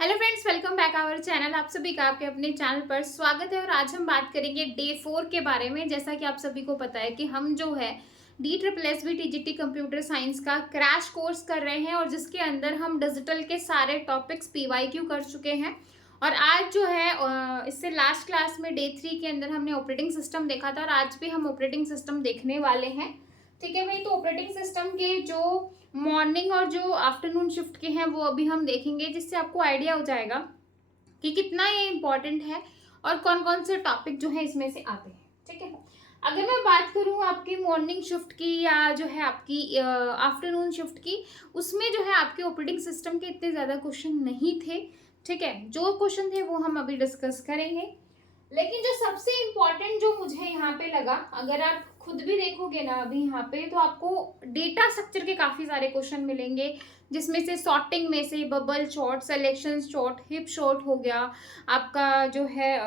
Hello friends, welcome back our channel. आप सभी का आपके अपने चैनल पर स्वागत है। और आज हम बात करेंगे डे 4 के बारे में। जैसा कि आप सभी को पता है कि हम जो है DSSB TGT कंप्यूटर साइंस का क्रैश कोर्स कर रहे हैं, और जिसके अंदर हम डिजिटल के सारे टॉपिक्स PYQ कर चुके हैं। और आज जो है इससे लास्ट क्लास में डे 3 के अंदर हमने ऑपरेटिंग सिस्टम देखा था, और आज भी हम ऑपरेटिंग सिस्टम देखने वाले हैं। ठीक है भाई, तो ऑपरेटिंग सिस्टम के जो मॉर्निंग और जो आफ्टरनून शिफ्ट के हैं वो अभी हम देखेंगे, जिससे आपको आइडिया हो जाएगा कि कितना ये इम्पोर्टेंट है और कौन कौन से टॉपिक जो है इसमें से आते हैं। ठीक है, अगर मैं बात करूं आपकी मॉर्निंग शिफ्ट की या जो है आपकी आफ्टरनून शिफ्ट की, उसमें जो है आपके ऑपरेटिंग सिस्टम के इतने ज़्यादा क्वेश्चन नहीं थे। ठीक है, जो क्वेश्चन थे वो हम अभी डिस्कस करेंगे। लेकिन जो सबसे इम्पोर्टेंट जो मुझे यहाँ पे लगा, अगर आप खुद भी देखोगे ना अभी यहाँ पे, तो आपको डेटा स्ट्रक्चर के काफी सारे क्वेश्चन मिलेंगे, जिसमें से सॉर्टिंग में से bubble short, selection short, hip short हो गया आपका जो है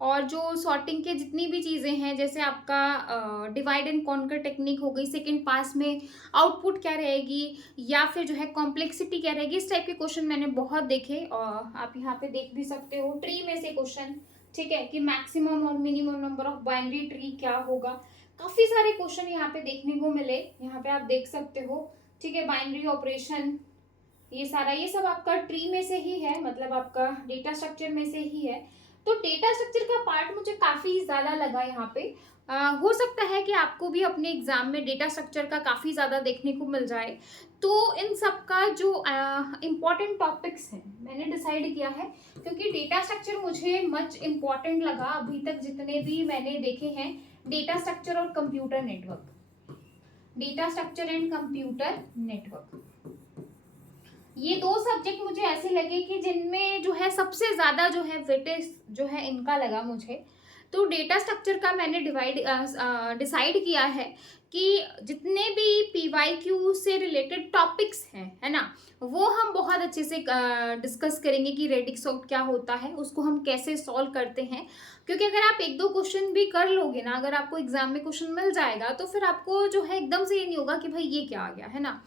और जो सॉर्टिंग के जितनी भी चीज़ें हैं, जैसे आपका डिवाइड एंड कॉन्कर टेक्निक हो गई, सेकंड पास में आउटपुट क्या रहेगी, या फिर जो है कॉम्प्लेक्सिटी क्या रहेगी, इस टाइप के क्वेश्चन मैंने बहुत देखे। और आप यहाँ पे देख भी सकते हो ट्री में से क्वेश्चन। ठीक है, कि मैक्सिमम और minimum number of binary tree क्या होगा। काफ़ी सारे क्वेश्चन यहाँ पे देखने को मिले, यहाँ पे आप देख सकते हो। ठीक है, बाइनरी ऑपरेशन, ये सारा ये सब आपका ट्री में से ही है, मतलब आपका डेटा स्ट्रक्चर में से ही है। तो डेटा स्ट्रक्चर का पार्ट मुझे काफी ज्यादा लगा यहाँ पे। हो सकता है कि आपको भी अपने एग्जाम में डेटा स्ट्रक्चर का काफी ज्यादा देखने को मिल जाए। तो इन सब का जो इम्पोर्टेंट टॉपिक्स हैं मैंने डिसाइड किया है, क्योंकि डेटा स्ट्रक्चर मुझे मच इम्पोर्टेंट लगा अभी तक जितने भी मैंने देखे हैं। डेटा स्ट्रक्चर और computer network, data structure and computer network, ये दो सब्जेक्ट मुझे ऐसे लगे कि जिनमें जो है सबसे ज़्यादा जो है वेटेज जो है इनका लगा मुझे। तो डेटा स्ट्रक्चर का मैंने डिसाइड किया है कि जितने भी PYQ से रिलेटेड टॉपिक्स हैं, है ना, वो हम बहुत अच्छे से डिस्कस करेंगे कि रेडिक्स सॉर्ट क्या होता है, उसको हम कैसे सॉल्व करते हैं। क्योंकि अगर आप एक दो क्वेश्चन भी कर लोगे ना, अगर आपको एग्जाम में क्वेश्चन मिल जाएगा, तो फिर आपको जो है एकदम से ये नहीं होगा कि भाई ये क्या आ गया, है ना।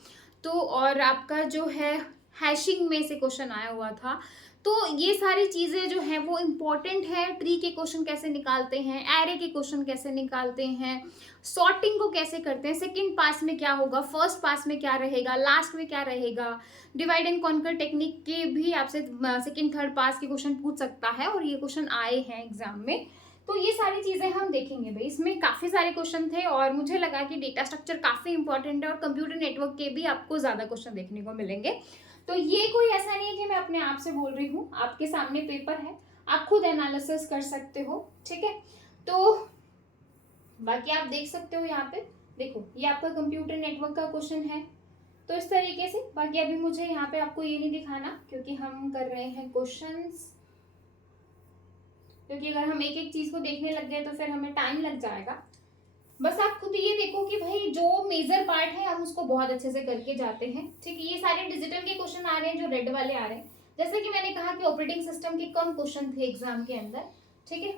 तो और आपका जो है हैशिंग में से क्वेश्चन आया हुआ था। तो ये सारी चीज़ें जो है वो इम्पॉर्टेंट है। ट्री के क्वेश्चन कैसे निकालते हैं, एरे के क्वेश्चन कैसे निकालते हैं, सॉर्टिंग को कैसे करते हैं, सेकंड पास में क्या होगा, फर्स्ट पास में क्या रहेगा, लास्ट में क्या रहेगा, डिवाइड एंड कॉन्कर टेक्निक के भी आपसे सेकंड थर्ड पास के क्वेश्चन पूछ सकता है, और ये क्वेश्चन आए हैं एग्जाम में। तो ये सारी चीज़ें हम देखेंगे भाई। इसमें काफ़ी सारे क्वेश्चन थे, और मुझे लगा कि डेटा स्ट्रक्चर काफ़ी इंपॉर्टेंट है, और कंप्यूटर नेटवर्क के भी आपको ज़्यादा क्वेश्चन देखने को मिलेंगे। तो ये कोई ऐसा नहीं है कि मैं अपने आप से बोल रही हूँ, आपके सामने पेपर है, आप खुद एनालिसिस कर सकते हो। ठीक है, तो बाकी आप देख सकते हो यहाँ पे, देखो ये आपका कंप्यूटर नेटवर्क का क्वेश्चन है। तो इस तरीके से, बाकी अभी मुझे यहाँ पे आपको ये नहीं दिखाना, क्योंकि हम कर रहे हैं क्वेश्चंस, क्योंकि अगर हम एक एक चीज को देखने लग गए तो फिर हमें टाइम लग जाएगा। बस आप खुद ये देखो कि भाई जो मेजर पार्ट है हम उसको बहुत अच्छे से करके जाते हैं। ठीक है, ये सारे डिजिटल के क्वेश्चन आ रहे हैं जो रेड वाले आ रहे हैं। जैसे कि मैंने कहा कि ऑपरेटिंग सिस्टम के कम क्वेश्चन थे एग्जाम के अंदर। ठीक है,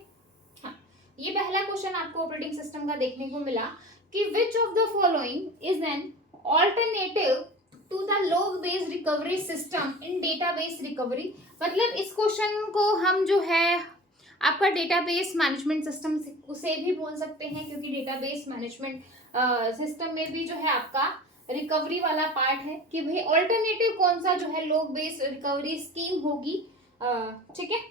हाँ, ये पहला क्वेश्चन आपको ऑपरेटिंग सिस्टम का देखने को मिला कि which of the following is an alternative to the log based recovery system in database recovery. मतलब इस क्वेश्चन को हम जो है आपका डेटाबेस मैनेजमेंट सिस्टम उसे भी बोल सकते हैं, क्योंकि डेटाबेस मैनेजमेंट सिस्टम में भी जो है आपका रिकवरी वाला पार्ट है कि भाई ऑल्टरनेटिव कौन सा जो है लॉग बेस्ड रिकवरी स्कीम होगी। ठीक है,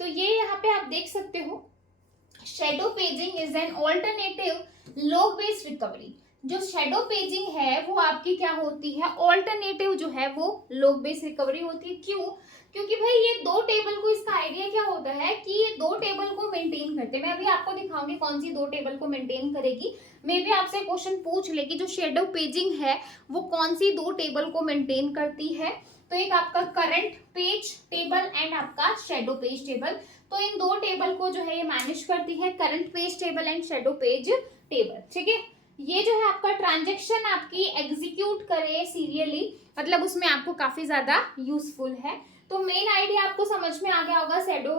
तो ये यहाँ पे आप देख सकते हो, shadow paging is an alternative log based recovery. जो शेडो पेजिंग है वो आपकी क्या होती है, ऑल्टरनेटिव जो है वो लॉग बेस्ड रिकवरी होती है। क्यों? क्योंकि भाई ये दो टेबल को, इसका आइडिया क्या होता है कि ये दो टेबल को मेंटेन करते हैं। मैं अभी आपको दिखाऊंगी कौन सी दो टेबल को मेंटेन करेगी। मे भी आपसे क्वेश्चन पूछ ले कि जो शेडो पेजिंग है वो कौन सी दो टेबल को मेंटेन करती है। तो एक आपका करंट पेज टेबल एंड आपका शेडो पेज टेबल। तो इन दो टेबल को जो है ये मैनेज करती है, current page table and shadow page table. ठीक है, ये जो है आपका ट्रांजेक्शन आपकी एग्जीक्यूट करे सीरियली, मतलब उसमें आपको काफी ज्यादा यूजफुल है। तो मेन आइडिया आपको समझ में आ गया होगा शेडो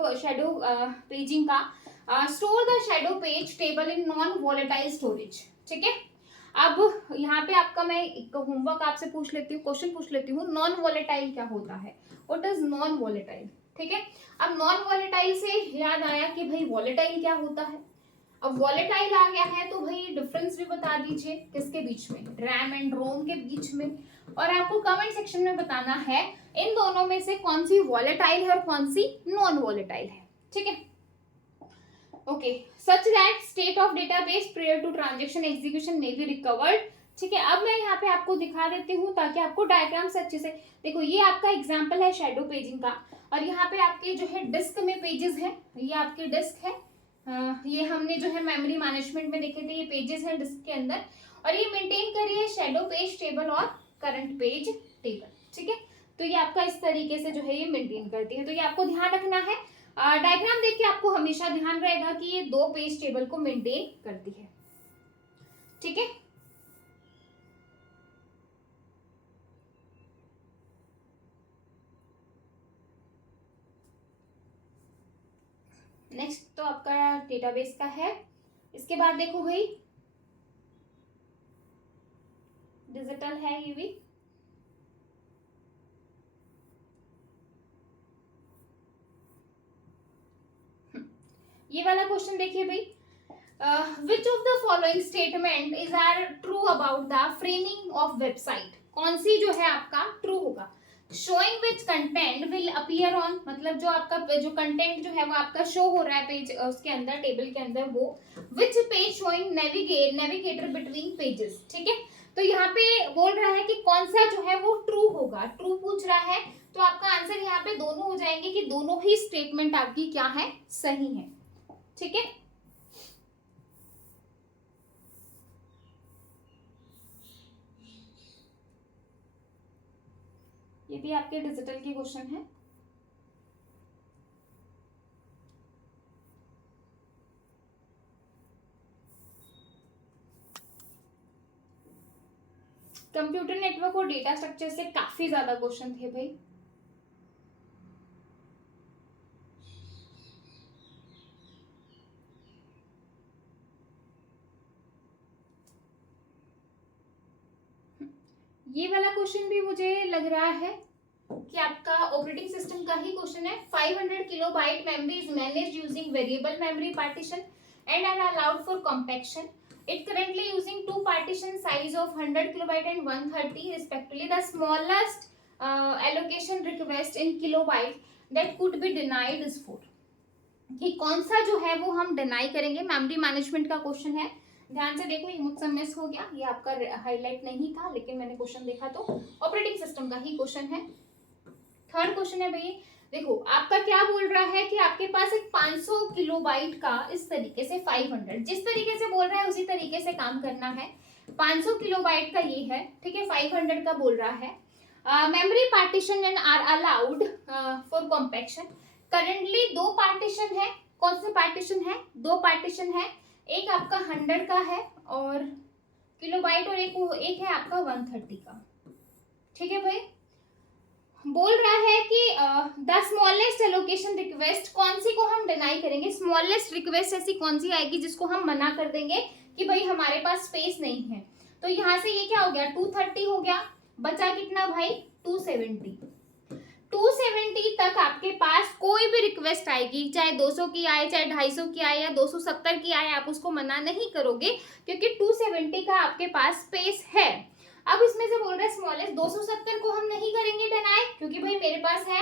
पेजिंग का। Store the shadow page table in non volatile storage. ठीक है, अब यहाँ पे आपका मैं एक होमवर्क आपसे पूछ लेती हूँ, क्वेश्चन पूछ लेती हूँ, नॉन वॉलेटाइल क्या होता है, व्हाट इज नॉन वॉलेटाइल। ठीक है, अब नॉन वॉलेटाइल से याद आया कि भाई वॉलेटाइल क्या होता है। अब वॉलेटाइल आ गया है तो भाई डिफरेंस भी बता दीजिए किसके बीच में, रैम एंड रोम के बीच में, और आपको कमेंट सेक्शन में बताना है इन दोनों में से कौन सी वॉलेटाइल है और कौन सी नॉन वॉलेटाइल है। ठीक है, okay, such that state of database prior to transaction execution में बी रिकवर्ड। ठीक है, अब मैं यहाँ पे आपको दिखा देती हूँ ताकि आपको डायग्राम से अच्छे से देखो। ये आपका एग्जांपल है शैडो पेजिंग का, और यहाँ पे आपके जो है डिस्क में पेजेस हैं, ये आपकी डिस्क है। ये हमने जो है मेमोरी मैनेजमेंट में देखे थे, ये पेजेस हैं डिस्क के अंदर, और ये मेंटेन करिए शैडो पेज टेबल और करंट पेज टेबल। ठीक है, तो ये आपका इस तरीके से जो है ये मेंटेन करती है, तो ये आपको ध्यान रखना है। डायग्राम देख के आपको हमेशा ध्यान रहेगा कि ये दो पेज टेबल को मेंटेन करती है। ठीक है, नेक्स्ट तो आपका डेटाबेस का है। इसके बाद देखो भाई डिजिटल है ये भी। ये वाला क्वेश्चन देखिए भाई, which of the following statement is are true about the framing of website. कौन सी जो है आपका ट्रू होगा। Showing which content will appear on, मतलब जो आपका जो कंटेंट जो है वो आपका शो हो रहा है पेज उसके अंदर, टेबल के अंदर, वो which page showing navigator between pages. ठीक है, तो यहाँ पे बोल रहा है कि कौन सा जो है वो ट्रू होगा, ट्रू पूछ रहा है, तो आपका आंसर यहाँ पे दोनों हो जाएंगे कि दोनों ही स्टेटमेंट आपकी क्या है, सही है। ठीक है, ये भी आपके डिजिटल के क्वेश्चन है। कंप्यूटर नेटवर्क और डेटा स्ट्रक्चर से काफी ज्यादा क्वेश्चन थे भाई। ये वाला क्वेश्चन भी मुझे लग रहा है कि आपका ऑपरेटिंग सिस्टम का ही क्वेश्चन है। 500 kilobyte memory is managed using variable memory partition and are allowed for compaction. It currently using two partition size of 100 kilobyte and 130 respectively. The smallest allocation request in kilobyte that could be denied is 4. कि कौन सा जो है वो हम deny करेंगे। Memory management का question है, ध्यान से देखो, ये मुझसे मिस हो गया, ये आपका हाईलाइट नहीं था, लेकिन मैंने क्वेश्चन देखा तो ऑपरेटिंग सिस्टम का ही क्वेश्चन है। थर्ड क्वेश्चन है भाई, देखो आपका क्या बोल रहा है कि आपके पास एक 500 किलोबाइट का इस तरीके से 500, जिस तरीके से बोल रहा है उसी तरीके से काम करना है। 500 किलोबाइट का ये है, ठीक है, 500 का बोल रहा है। Memory partition and are allowed for compaction. Currently दो पार्टीशन है, कौन से पार्टीशन है, दो पार्टीशन है, एक आपका 100 का है और किलोबाइट, और एक है आपका 130 का। ठीक है भाई, बोल रहा है कि द स्मॉलेस्ट एलोकेशन रिक्वेस्ट, कौन सी को हम डिनाई करेंगे, स्मॉलेस्ट रिक्वेस्ट ऐसी कौन सी आएगी जिसको हम मना कर देंगे कि भाई हमारे पास स्पेस नहीं है। तो यहाँ से ये क्या हो गया, 230 हो गया, बचा कितना भाई, 270। 270 तक आपके पास कोई भी रिक्वेस्ट आएगी, चाहे 200 की आए, चाहे 250 की आए या 270 की आए, आप उसको मना नहीं करोगे क्योंकि 270 का आपके पास स्पेस है। अब इसमें से बोल रहे हैं स्मॉलेस्ट, 270 को हम नहीं करेंगे डिनाई क्योंकि भाई मेरे पास है,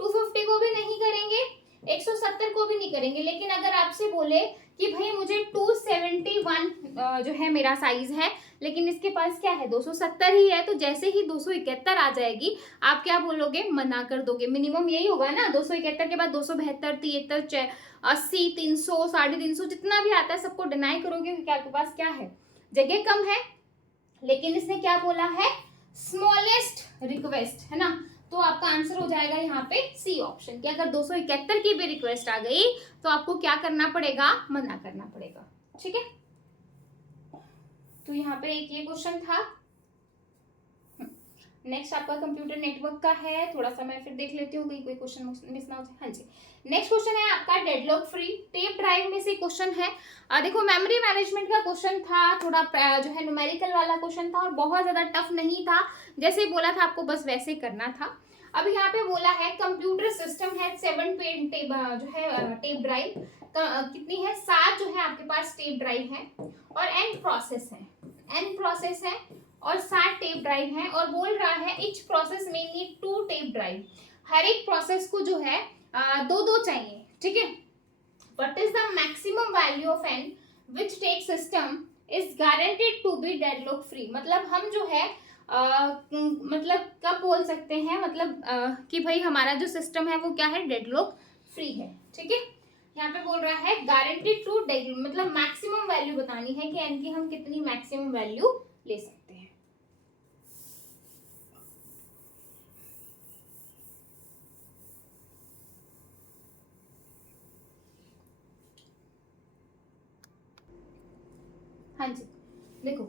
250 को भी नहीं करेंगे, 170 को भी नहीं करेंगे, लेकिन अगर आपसे बोले कि भाई मुझे 271 जो है मेरा साइज है, लेकिन इसके पास क्या है, 270 ही है, तो जैसे ही 271 आ जाएगी आप क्या बोलोगे, मना कर दोगे। मिनिमम यही होगा ना, 271 के बाद 272, 73, 80, 300, 350 जितना भी आता है सबको डिनाई करोगे क्योंकि आपके पास क्या है, जगह कम है। लेकिन इसने क्या बोला है, स्मॉलेस्ट रिक्वेस्ट, है ना, तो आपका आंसर हो जाएगा यहाँ पे सी ऑप्शन, कि अगर 271 की भी रिक्वेस्ट आ गई तो आपको क्या करना पड़ेगा, मना करना पड़ेगा। ठीक है, तो यहाँ पे एक ये क्वेश्चन था। नेक्स्ट आपका कंप्यूटर नेटवर्क का है, थोड़ा सा मैं फिर देख लेती हूँ कहीं कोई क्वेश्चन मिस ना हो जाए। हाँ जी, नेक्स्ट क्वेश्चन है आपका डेडलॉक फ्री टेप ड्राइव में से क्वेश्चन है। देखो मेमोरी मैनेजमेंट का क्वेश्चन था, थोड़ा जो है न्यूमेरिकल वाला क्वेश्चन था और बहुत ज्यादा टफ नहीं था, जैसे बोला था आपको बस वैसे करना था। अब यहाँ पे बोला है कंप्यूटर सिस्टम है 7 टेप जो है टेप ड्राइव कितनी है, 7 जो है आपके पास टेप ड्राइव है और एन प्रोसेस है और 7 टेप ड्राइव है और बोल रहा है इच प्रोसेस में नीड 2 टेप ड्राइव, हर एक प्रोसेस को जो है दो दो चाहिए, ठीक है। What is the maximum value of N which take system is guaranteed to be deadlock free, मतलब हम जो है मतलब कब बोल सकते हैं, मतलब कि भाई हमारा जो सिस्टम है वो क्या है, डेडलॉक फ्री है, ठीक है। यहाँ पे बोल रहा है गारंटेड टू डेडलॉक, मतलब मैक्सिमम वैल्यू बतानी है कि एन की हम कितनी मैक्सिमम वैल्यू ले सकते हैं। हाँ जी, देखो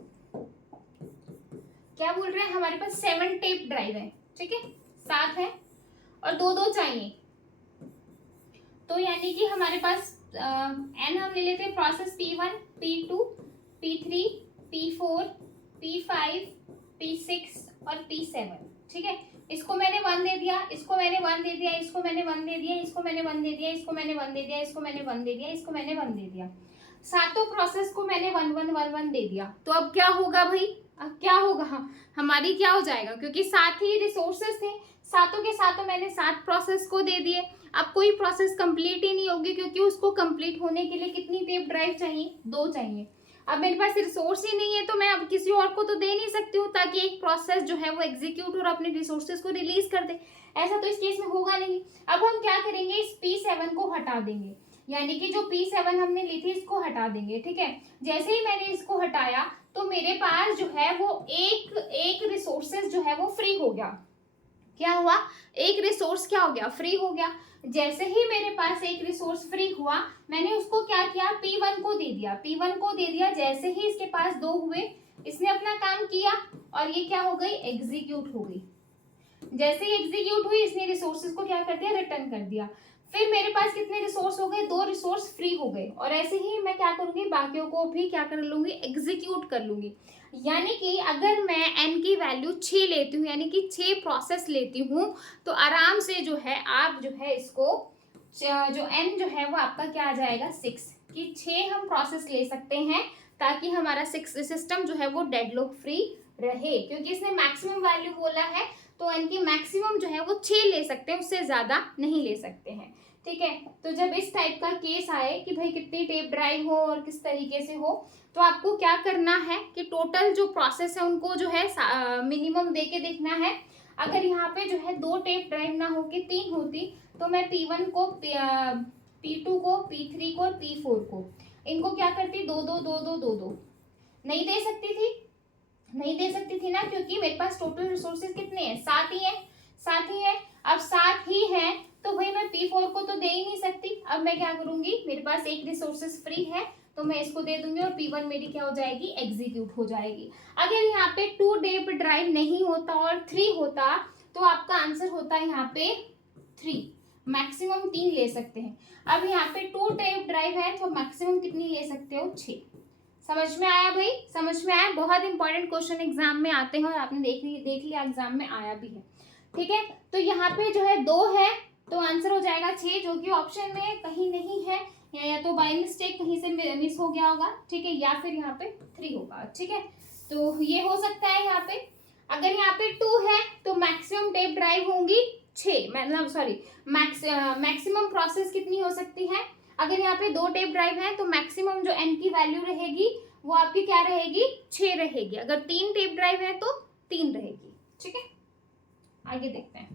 क्या बोल रहे हैं, हमारे पास 7 टेप ड्राइव है, ठीक है, 7 है और दो दो चाहिए, तो यानी कि हमारे पास एन हम ले लेते हैं process P1 P2 P3 P4 P5 P6 और P7, ठीक है। इसको मैंने 1 दे दिया, इसको मैंने 1 दे दिया, इसको मैंने 1 दे दिया, इसको मैंने 1 दे दिया, इसको मैंने 1 दे दिया, इसको मैंने 1 दे दिया, इसको मैंने 1 दे दिया, सातों प्रोसेस को मैंने 1 1 1 1 दे दिया। तो अब क्या होगा भाई, अब क्या होगा, हमारी क्या हो जाएगा, क्योंकि 7 ही रिसोर्सेस थे, सातों के सातों मैंने 7 प्रोसेस को दे दिए। अब कोई प्रोसेस कंप्लीट ही नहीं होगी क्योंकि उसको कंप्लीट होने के लिए कितनी टेप ड्राइव चाहिए, 2 चाहिए। अब मेरे पास रिसोर्स ही नहीं है तो मैं अब किसी और को तो दे नहीं सकती हूँ ताकि एक प्रोसेस जो है वो एग्जीक्यूट और अपने रिसोर्सेज को रिलीज कर दे, ऐसा तो इस केस में होगा नहीं। अब हम क्या करेंगे, इस P7 को हटा देंगे, यानी कि जो P7 हमने ली थी इसको हटा देंगे, ठीक है। जैसे ही मैंने इसको हटाया तो मेरे पास जो है वो एक रिसोर्सेज जो है वो फ्री हो गया। क्या हुआ, एक रिसोर्स क्या हो गया, फ्री हो गया। जैसे ही मेरे पास एक रिसोर्स फ्री हुआ मैंने उसको क्या किया, P1 को दे दिया, P1 को दे दिया। जैसे ही इसके पास 2 हुए इसने अपना काम किया और ये क्या हो गई, एग्जीक्यूट हो गई। जैसे ही एग्जीक्यूट हुई इसने रिसोर्सेज को क्या कर दिया, रिटर्न कर दिया। फिर मेरे पास कितने रिसोर्स हो गए, 2 रिसोर्स फ्री हो गए और ऐसे ही मैं क्या करूंगी, बाकियों को भी क्या कर लूंगी, एग्जीक्यूट कर लूंगी। यानी कि अगर मैं n की वैल्यू 6 लेती हूँ, यानी कि 6 प्रोसेस लेती हूँ, तो आराम से जो है आप जो है इसको जो n जो है वो आपका क्या आ जाएगा, 6, कि 6 हम प्रोसेस ले सकते हैं ताकि हमारा सिस्टम जो है वो डेडलॉक फ्री रहे, क्योंकि इसने मैक्सिमम वैल्यू बोला है तो n की मैक्सिमम जो है वो 6 ले सकते हैं, उससे ज्यादा नहीं ले सकते हैं, ठीक है। तो जब इस टाइप का केस आए कि भाई कितनी टेप ड्राइव हो और किस तरीके से हो, तो आपको क्या करना है कि टोटल जो प्रोसेस है उनको जो है मिनिमम दे के देखना है। अगर यहाँ पे जो है 2 टेप ड्राइव ना हो के 3 होती तो मैं P1 को P2 को P3 को P4 को इनको क्या करती, 2 2 2 2 2 2 नहीं दे सकती थी, नहीं दे सकती थी ना, क्योंकि मेरे पास टोटल रिसोर्सेज कितने हैं, 7 ही है, 7 ही है। अब 7 ही है तो भाई मैं P4 को तो दे ही नहीं सकती। अब मैं क्या करूंगी, मेरे पास एक रिसोर्सेज फ्री है तो मैं इसको दे दूंगी और P1 मेरी क्या हो जाएगी, एग्जीक्यूट हो जाएगी। अगर यहाँ पे 2 टेप ड्राइव नहीं होता और 3 होता तो आपका आंसर होता है यहाँ पे 3, मैक्सिमम 3 ले सकते हैं। अब यहाँ पे 2 टेप ड्राइव है तो मैक्सिमम कितनी ले सकते हो, 6। समझ में आया भाई, समझ में आया, बहुत इंपॉर्टेंट क्वेश्चन एग्जाम में आते हैं और आपने देख लिया एग्जाम में आया भी है, ठीक है। तो यहाँ पे जो है 2 है तो आंसर हो जाएगा 6, जो कि ऑप्शन में कहीं नहीं है, या तो बाय मिस्टेक कहीं से मिस हो गया होगा, ठीक है, या फिर यहाँ पे 3 होगा, ठीक है। तो ये हो सकता है यहाँ पे। अगर यहाँ पे 2 है तो मैक्सिमम टेप ड्राइव होंगी 6, मतलब सॉरी मैक्सिमम प्रोसेस कितनी हो सकती है, अगर यहाँ पे 2 टेप ड्राइव है तो मैक्सिमम जो n की वैल्यू रहेगी वो आपकी क्या रहेगी, 6 रहेगी। अगर 3 टेप ड्राइव है तो 3 रहेगी, ठीक है। आगे देखते हैं।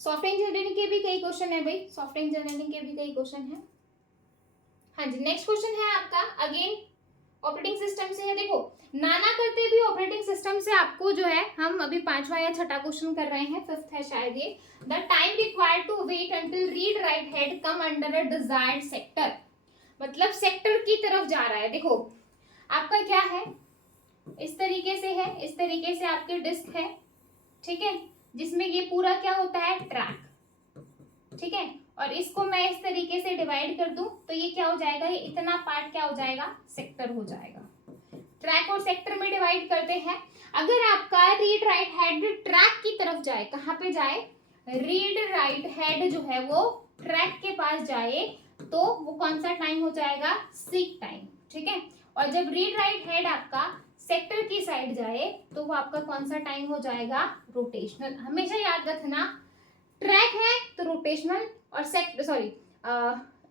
सॉफ्टवेयर इंजीनियरिंग के भी कई क्वेश्चन है भाई, सॉफ्टवेयर इंजीनियरिंग के भी कई क्वेश्चन है। हाँ जी, नेक्स्ट क्वेश्चन है आपका अगेन ऑपरेटिंग सिस्टम से है। देखो नाना करते भी ऑपरेटिंग सिस्टम से आपको जो है, हम अभी 5वां या 6ठा क्वेश्चन कर रहे हैं, 5th है शायद ये। The time required to wait until read write head come under a desired sector, मतलब सेक्टर की तरफ जा रहा है। देखो आपका क्या है, इस तरीके से है, इस तरीके से आपकी डिस्क है, ठीक है, जिसमें ये पूरा क्या होता है, ट्रैक, ठीक है, और इसको मैं इस तरीके से डिवाइड कर दूं तो ये क्या हो जाएगा, ये इतना पार्ट क्या हो जाएगा, सेक्टर हो जाएगा। ट्रैक और सेक्टर में डिवाइड करते हैं। अगर आपका रीड राइट हेड ट्रैक की तरफ जाए, कहाँ पे जाए, रीड राइट हेड जो है वो ट्रैक के पास जाए, तो वो कौन सा टाइम हो जाएगा, सीक टाइम, ठीक है। और जब रीड राइट हेड आपका सेक्टर की साइड जाए तो वो आपका कौन सा टाइम हो जाएगा, रोटेशनल। हमेशा याद रखना, ट्रैक है तो रोटेशनल, और सेक्टर सॉरी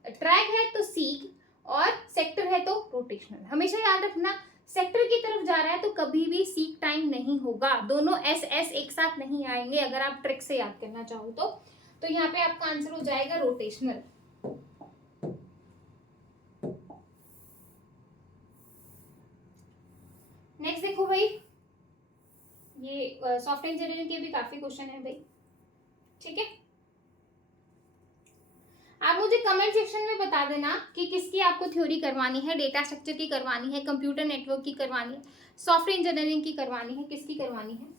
ट्रैक है तो सीक, और सेक्टर है तो रोटेशनल। हमेशा याद रखना, सेक्टर की तरफ जा रहा है तो कभी भी सीक टाइम नहीं होगा, दोनों एस एस एक साथ नहीं आएंगे। अगर आप ट्रिक से याद करना चाहो तो यहाँ पे आपका आंसर हो जाएगा रोटेशनल। नेक्स्ट देखो भाई, ये सॉफ्टवेयर इंजीनियरिंग के भी काफी क्वेश्चन है भाई, ठीक है। आप मुझे कमेंट सेक्शन में बता देना कि किसकी आपको थ्योरी करवानी है, डेटा स्ट्रक्चर की करवानी है, कंप्यूटर नेटवर्क की करवानी है, सॉफ्टवेयर इंजीनियरिंग की करवानी है, किसकी करवानी है।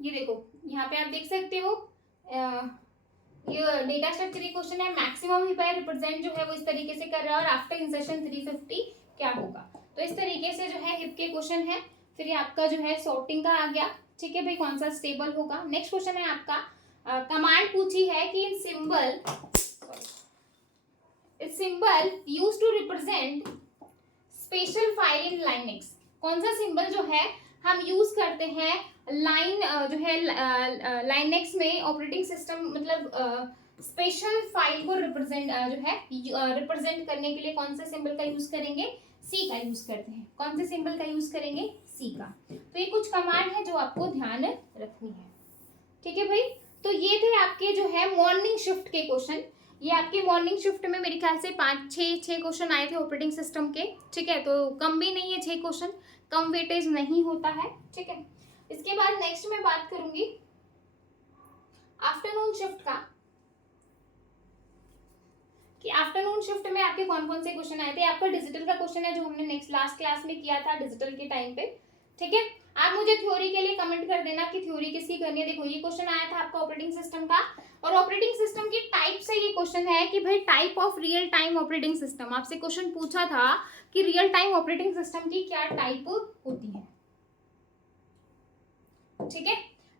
ये देखो यहाँ पे आप देख सकते हो, ये डेटा स्ट्रक्चर की क्वेश्चन है। मैक्सिमम ही पर रिप्रेजेंट जो है वो इस तरीके से कर रहा है, और आफ्टर इंसर्शन 350 क्या होगा। तो इस तरीके से जो है हिप के क्वेश्चन है। फिर ये आपका जो है सॉर्टिंग का आ गया, ठीक है भाई, कौन सा स्टेबल होगा। नेक्स्ट क्वेश्चन है आपका, कमांड पूछी है कि in symbol use to represent special file in Linux. कौन सा सिंबल जो है हम यूज करते हैं लाइन जो है लाइनेक्स में, ऑपरेटिंग सिस्टम मतलब स्पेशल फाइल को रिप्रेजेंट जो है रिप्रेजेंट करने के लिए कौन से सिंबल का यूज करेंगे, सी का यूज करते हैं। कौन से सिंबल का यूज करेंगे, सी का। तो ये कुछ कमांड है जो आपको ध्यान रखनी है, ठीक है भाई। तो ये थे आपके जो है मॉर्निंग शिफ्ट के क्वेश्चन। ये आपके मॉर्निंग शिफ्ट में मेरे ख्याल से 5-6 क्वेश्चन आए थे ऑपरेटिंग सिस्टम के, ठीक है। तो कम भी नहीं है 6 क्वेश्चन, कम वेटेज नहीं होता है, ठीक है। इसके बाद नेक्स्ट मैं बात करूंगी आफ्टरनून शिफ्ट का, कि आफ्टरनून शिफ्ट में आपके कौन कौन से क्वेश्चन आए थे। आपका डिजिटल का क्वेश्चन है जो हमने नेक्स्ट लास्ट क्लास में किया था डिजिटल के टाइम पे, ठीक है। आप मुझे थ्योरी के लिए कमेंट कर देना कि थ्योरी किसकी करनी है। देखो ये क्वेश्चन आया था आपका ऑपरेटिंग सिस्टम का, और ऑपरेटिंग सिस्टम की टाइप से ये क्वेश्चन है कि भाई type of real time operating system. आपसे क्वेश्चन पूछा था कि रियल टाइम ऑपरेटिंग सिस्टम की क्या टाइप होती है, ठीक है।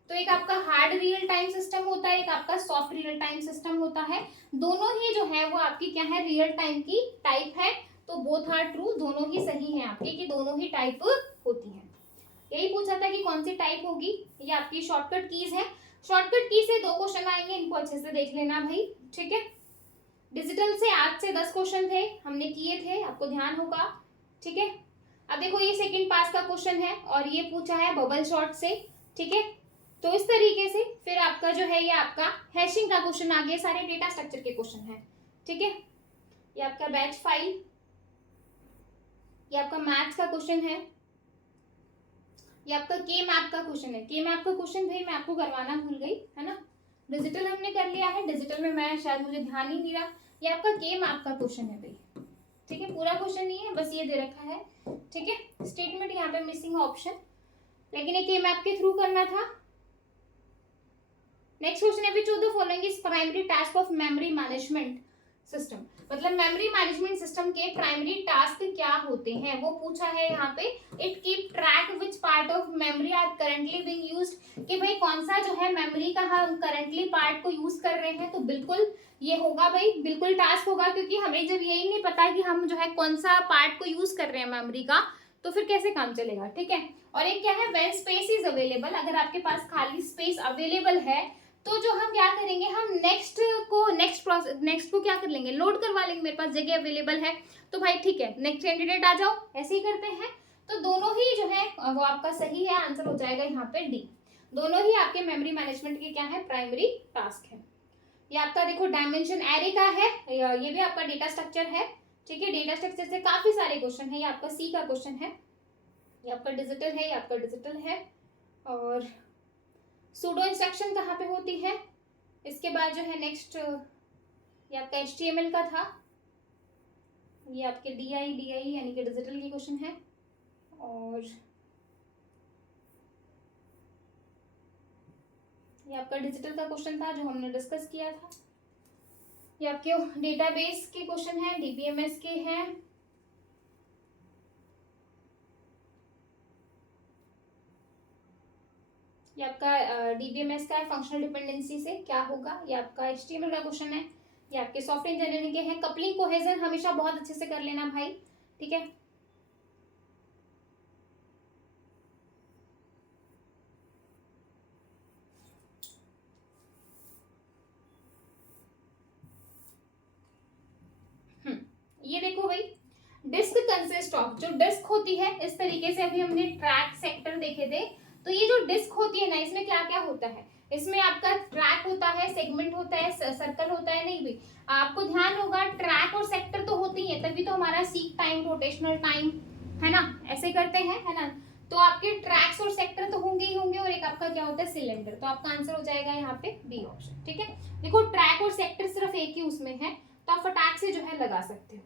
तो एक आपका हार्ड रियल टाइम सिस्टम होता है, एक आपका सॉफ्ट रियल टाइम सिस्टम होता है। दोनों ही जो है वो आपकी क्या है, रियल टाइम की टाइप है। तो बोथ आर ट्रू, दोनों ही सही हैं आपके, कि दोनों ही टाइप होती हैं। यही पूछा था कि कौन सी टाइप होगी। ये आपकी शॉर्टकट कीज है, शॉर्टकट की से 2 क्वेश्चन आएंगे, इनको अच्छे से देख लेना भाई, ठीक है। डिजिटल से आज से 10 क्वेश्चन थे, हमने किए थे, आपको ध्यान होगा, ठीक है। अब देखो ये सेकंड पास का क्वेश्चन है, और ये पूछा है बबल शॉर्ट से, ठीक है। तो इस तरीके से फिर आपका जो है ये आपका हैशिंग का क्वेश्चन आ गया, सारे डेटा स्ट्रक्चर के क्वेश्चन है, ठीक है। ये आपका बैच फाइल, ये आपका मैथ्स का क्वेश्चन है, ये आपका के मैप का क्वेश्चन है। के मैप का क्वेश्चन भाई मैं आपको करवाना भूल गई, है ना। डिजिटल हमने कर लिया है, डिजिटल में मैं शायद मुझे ध्यान ही नहीं रहा। ये आपका के मैप का क्वेश्चन है भाई, ठीक है। पूरा क्वेश्चन नहीं है, बस ये दे रखा है, ठीक है। स्टेटमेंट यहाँ पे मिसिंग ऑप्शन, लेकिन ये के मैप के थ्रू करना था। नेक्स्ट क्वेश्चन है, which of the following is primary task of memory management system. मतलब मेमोरी मैनेजमेंट सिस्टम के प्राइमरी टास्क क्या होते हैं, वो पूछा है यहाँ पे। It keep track which part of memory are currently being used, कि भाई कौन सा जो है मेमोरी का हम करंटली पार्ट को यूज कर रहे हैं। तो बिल्कुल ये होगा भाई, बिल्कुल टास्क होगा, क्योंकि हमें जब यही नहीं पता कि हम जो है कौन सा पार्ट को यूज कर रहे हैं मेमोरी का, तो फिर कैसे काम चलेगा, ठीक है। और एक क्या है, व्हेन स्पेस इज अवेलेबल, अगर आपके पास खाली स्पेस अवेलेबल है तो जो हम क्या करेंगे, हम नेक्स्ट को क्या कर लेंगे, लोड करवा लेंगे, मेरे पास जगह अवेलेबल है तो भाई ठीक है, नेक्स्ट कैंडिडेट आ जाओ, ऐसे ही करते हैं। तो दोनों ही जो है वो आपका सही है, आंसर हो जाएगा यहाँ पे डी। दोनों ही आपके मेमोरी मैनेजमेंट के क्या है, प्राइमरी टास्क है। ये आपका देखो डायमेंशन एरे का है, ये भी आपका डेटा स्ट्रक्चर है, ठीक है। डेटा स्ट्रक्चर से काफी सारे क्वेश्चन है, ये आपका सी का क्वेश्चन है, ये आपका डिजिटल है, ये आपका डिजिटल है। और सूडो इंस्ट्रक्शन कहाँ पे होती है, इसके बाद जो है नेक्स्ट ये आपका HTML का था, ये आपके DI यानी कि डिजिटल के क्वेश्चन है। और ये आपका डिजिटल का क्वेश्चन था जो हमने डिस्कस किया था। ये आपके डेटाबेस के क्वेश्चन है, DBMS के हैं। ये आपका DBMS का है, फंक्शनल डिपेंडेंसी से क्या होगा। ये आपका HTML का क्वेश्चन है, ये आपके सॉफ्टवेयर इंजीनियरिंग के हैं। कपलिंग कोहेजन हमेशा बहुत अच्छे से कर लेना भाई, ठीक है। ये देखो भाई, डिस्क कंसिस्ट ऑफ, जो डिस्क होती है इस तरीके से, अभी हमने ट्रैक सेक्टर देखे थे, तो ये जो डिस्क होती है ना, इसमें क्या क्या होता है, इसमें आपका ट्रैक होता है, सेगमेंट होता है, सर्कल होता है। नहीं भी आपको ध्यान होगा, ट्रैक और सेक्टर तो होती है, तभी तो हमारा सीक टाइम, रोटेशनल टाइम, है ना, ऐसे करते हैं, है ना। तो आपके ट्रैक्स और सेक्टर तो होंगे ही होंगे, और एक आपका क्या होता है, सिलेंडर। तो आपका आंसर हो जाएगा यहाँ पे बी ऑप्शन, ठीक है। देखो ट्रैक और सेक्टर सिर्फ एक ही उसमें है, तो आप फटाक से जो है लगा सकते हो।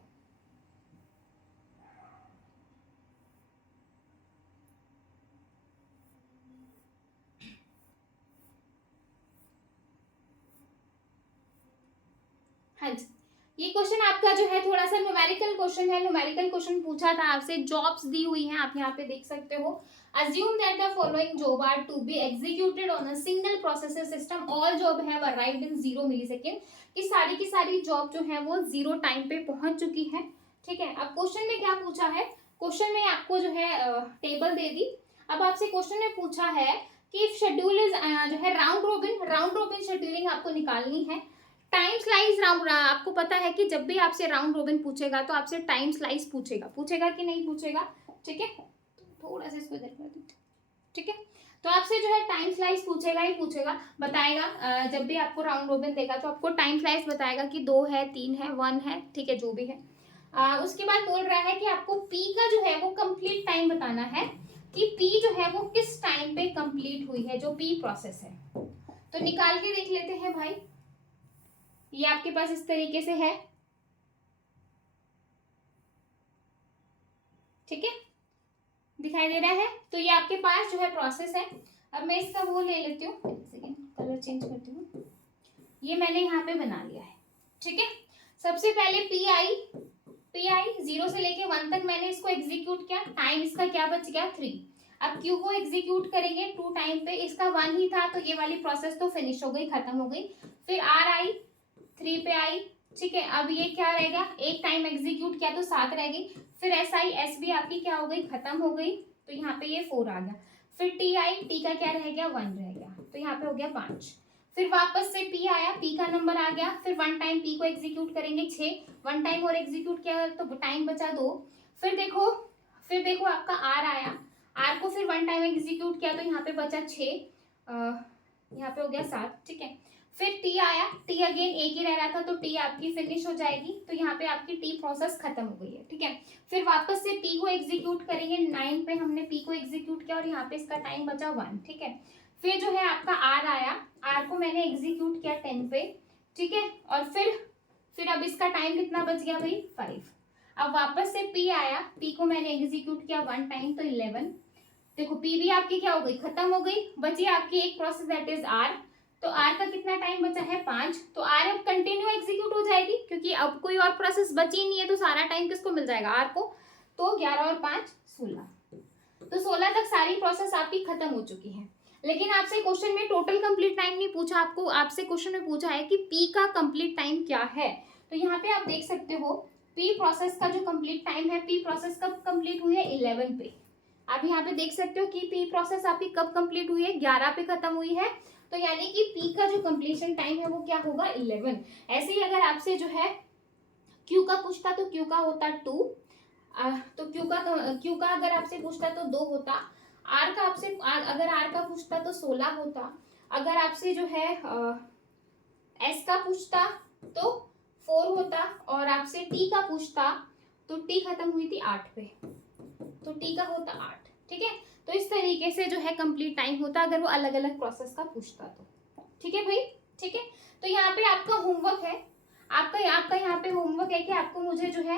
हाँ जी, ये क्वेश्चन आपका जो है थोड़ा सा न्यूमेरिकल क्वेश्चन है। न्यूमेरिकल क्वेश्चन पूछा था आपसे, जॉब्स दी हुई हैं, आप यहाँ पे देख सकते हो। Assume that the following job are to be executed on a single processor system. All job have arrived in 0 millisecond. कि सारी की सारी जॉब जो है वो 0 टाइम पे पहुंच चुकी है, ठीक है। अब क्वेश्चन में क्या पूछा है, क्वेश्चन में आपको जो है टेबल दे दी। अब आपसे क्वेश्चन में पूछा है कि शेड्यूल इज जो है राउंड रोबिन शेड्यूलिंग आपको निकालनी है। टाइम स्लाइस राउंड, आपको पता है कि जब भी आपसे राउंड रोबिन पूछेगा तो आपसे टाइम स्लाइस पूछेगा कि नहीं पूछेगा, ठीक है। थोड़ा सा इसको इधर कर दो, ठीक है। तो आपसे जो है टाइम स्लाइस पूछेगा ही पूछेगा, बताएगा। जब भी आपको राउंड रोबिन देगा तो आपको टाइम स्लाइस बताएगा कि 2 है, 3 है, 1 है, ठीक है, जो भी है। उसके बाद बोल रहा है कि आपको पी का जो है वो कंप्लीट टाइम बताना है, कि पी जो है वो किस टाइम पे कंप्लीट हुई है, जो पी प्रोसेस है। तो निकाल के देख लेते हैं भाई, ये आपके पास इस तरीके से है, ठीक है, दिखाई दे रहा है। तो ये आपके पास जो है प्रोसेस है। अब मैं इसका वो ले लेती हूँ, सेकेंड कलर चेंज करती हूँ, ये मैंने यहाँ पे बना लिया है, ठीक है। सबसे पहले पी आई 0 से लेके 1 तक मैंने इसको एग्जीक्यूट किया, टाइम इसका क्या बच गया 3। अब क्यू को एग्जीक्यूट करेंगे 2 टाइम पे, इसका 1 ही था, तो ये वाली प्रोसेस तो फिनिश हो गई, खत्म हो गई। फिर आर आई 3 पे आई, ठीक है। अब ये क्या रहेगा, एक टाइम एग्जीक्यूट किया तो 7 रह गई। फिर एस भी आपकी क्या हो गई, खत्म हो गई, तो यहाँ पे ये 4 आ गया। फिर टी का क्या रह गया, 1 रह गया, तो यहाँ पे हो गया 5। फिर वापस से पी आया, पी का नंबर आ गया, फिर 1 टाइम पी को एग्जीक्यूट करेंगे 6, 1 टाइम और एग्जीक्यूट किया तो टाइम बचा 2। फिर देखो आपका आर आया, आर को फिर 1 टाइम एग्जीक्यूट किया तो यहाँ पे बचा 6, यहाँ पे हो गया 7, ठीक है। फिर टी आया, टी अगेन एक ही रह रहा था, तो टी आपकी फिनिश हो जाएगी, तो यहाँ पे आपकी टी प्रोसेस खत्म हो गई है, ठीक है। फिर वापस से पी को एग्जीक्यूट करेंगे, 9 पे हमने पी को एग्जीक्यूट किया और यहाँ पे इसका टाइम बचा 1, ठीक है। फिर जो है आपका आर आया, आर को मैंने एग्जीक्यूट किया 10 पे, ठीक है। और फिर अब इसका टाइम कितना बच गया भाई 5। अब वापस से पी आया, पी को मैंने एग्जीक्यूट किया 1 टाइम, तो 11। देखो पी भी आपकी क्या हो गई, खत्म हो गई, बची आपकी एक प्रोसेस दैट इज आर। तो आर का कितना टाइम बचा है 5, तो आर अब कंटिन्यू एग्जीक्यूट हो जाएगी, क्योंकि अब कोई और प्रोसेस बची ही नहीं है, तो सारा टाइम किसको मिल जाएगा, आर को। तो 11 और 5 16, तो 16 तक सारी प्रोसेस आपकी खत्म हो चुकी है। लेकिन आपसे क्वेश्चन में टोटल कंप्लीट टाइम नहीं पूछा, आपको आपसे क्वेश्चन में पूछा है कि पी का कंप्लीट टाइम क्या है। तो यहाँ पे आप देख सकते हो पी प्रोसेस का जो कंप्लीट टाइम है, पी प्रोसेस कब कंप्लीट हुई है 11 पे। आप यहाँ पे देख सकते हो कि पी प्रोसेस आपकी कब कंप्लीट हुई है, 11 पे खत्म हुई है। तो यानी कि पी का जो कंप्लीशन टाइम है वो क्या होगा 11। ऐसे ही अगर आपसे जो है क्यू का पूछता तो क्यू का होता 2, तो क्यू का अगर आपसे पूछता तो 2 होता। आर का आपसे अगर आर का पूछता तो 16 होता। अगर आपसे जो है एस का पूछता तो 4 होता, और आपसे टी का पूछता तो टी खत्म हुई थी 8 पे, तो टी का होता 8। ठीक है, तो इस तरीके से जो है कंप्लीट टाइम होता अगर वो अलग अलग प्रोसेस का पूछता तो। ठीक है भाई, ठीक है। तो यहाँ पे आपका होमवर्क है, आपका यहाँ पे होमवर्क है कि आपको मुझे जो है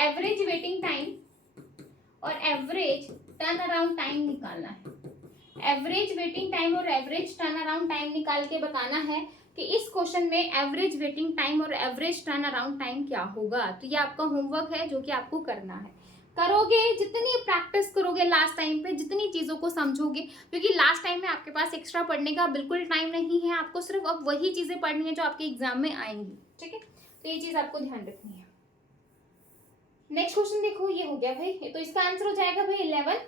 एवरेज वेटिंग टाइम और एवरेज टर्न अराउंड टाइम निकालना है। एवरेज वेटिंग टाइम और एवरेज टर्न अराउंड टाइम निकाल के बताना है कि इस क्वेश्चन में एवरेज वेटिंग टाइम और एवरेज टर्न अराउंड टाइम क्या होगा। तो ये आपका होमवर्क है जो कि आपको करना है। करोगे, जितनी प्रैक्टिस करोगे लास्ट टाइम पे, जितनी चीज़ों को समझोगे, क्योंकि लास्ट टाइम में आपके पास एक्स्ट्रा पढ़ने का बिल्कुल टाइम नहीं है, आपको सिर्फ अब वही चीज़ें पढ़नी है जो आपके एग्जाम में आएंगी। ठीक है, तो ये चीज़ आपको ध्यान रखनी है। नेक्स्ट क्वेश्चन देखो, ये हो गया भाई, तो इसका आंसर हो जाएगा भाई 11।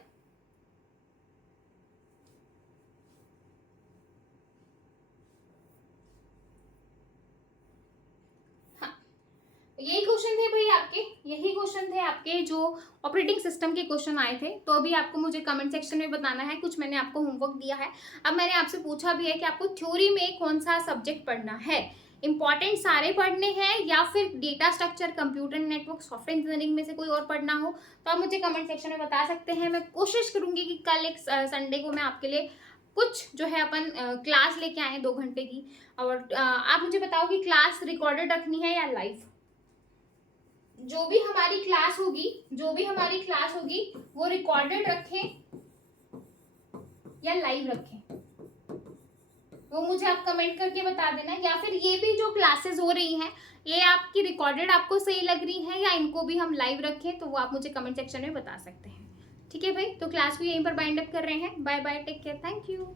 यही क्वेश्चन थे भाई आपके, यही क्वेश्चन थे आपके जो ऑपरेटिंग सिस्टम के क्वेश्चन आए थे। तो अभी आपको मुझे कमेंट सेक्शन में बताना है, कुछ मैंने आपको होमवर्क दिया है। अब मैंने आपसे पूछा भी है कि आपको थ्योरी में कौन सा सब्जेक्ट पढ़ना है, इंपॉर्टेंट सारे पढ़ने हैं या फिर data structure, computer network, software engineering में से कोई और पढ़ना हो, तो आप मुझे कमेंट सेक्शन में बता सकते हैं। मैं कोशिश करूंगी कि कल एक संडे को मैं आपके लिए कुछ जो है अपन क्लास लेके आए 2 घंटे की। और आप मुझे बताओ कि क्लास रिकॉर्डेड रखनी है या लाइव। जो भी हमारी क्लास होगी वो रिकॉर्डेड रखें या लाइव रखें, वो मुझे आप कमेंट करके बता देना। या फिर ये भी जो क्लासेस हो रही हैं ये आपकी रिकॉर्डेड आपको सही लग रही हैं या इनको भी हम लाइव रखें, तो वो आप मुझे कमेंट सेक्शन में बता सकते हैं। ठीक है भाई, तो क्लास को यहीं पर बाइंड अप कर रहे हैं। Bye bye, take care, thank you.